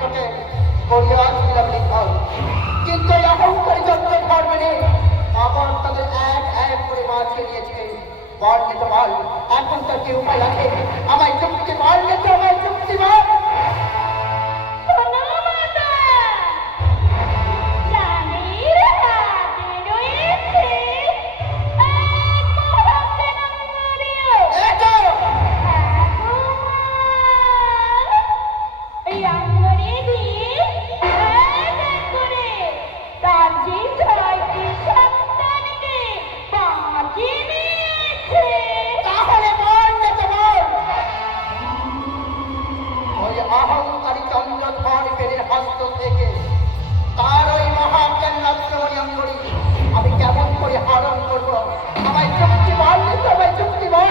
তোকে করিয়া ছিলাম লিখন, কিন্তু এই অহংকারী যন্ত্র ধর্মে নেই। আমার তাদের এক এক করে বাঁচিয়ে নিয়েছে। বল নিতে বল, এখন তো কি উপায় আছে? আমায় চুক্তি বল নিতে, আমায় চুক্তি বল। অহংকারী চন্দ্রধর হস্ত থেকে তার ওই মহাজ্ঞান রত্নমণি অঙ্গরি আমি কেমন করে হরণ করবো? আমায় চুক্তি বল, আমায় চুক্তি বল।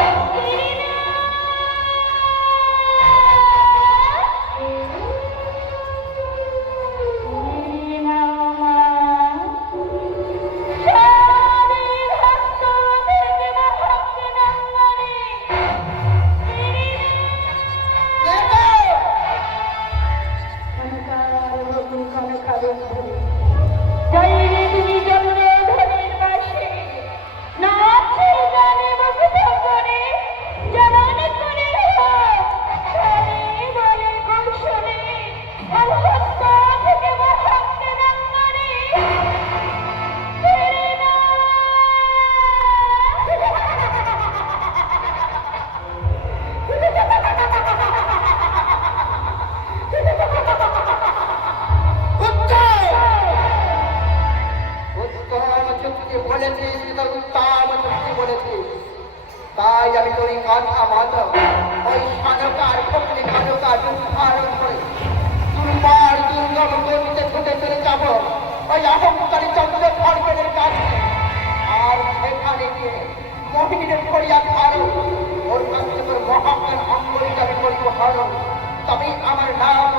তাই আমি তোর কথা মতো ওই সাধকার পক্ষে সাধকার ধারণ করে দুর্বার দুর্গম গতিতে ছুটে চলে যাব ওই অহংকারী চন্দ্র ধর্মের কাছে। আর সেখানে গিয়ে মোহিনীর করিয়া ধারণ, ওর কাছ থেকে মহাজ্ঞান অঙ্গরিক আমি করিব হরণ। তবে আমার নাম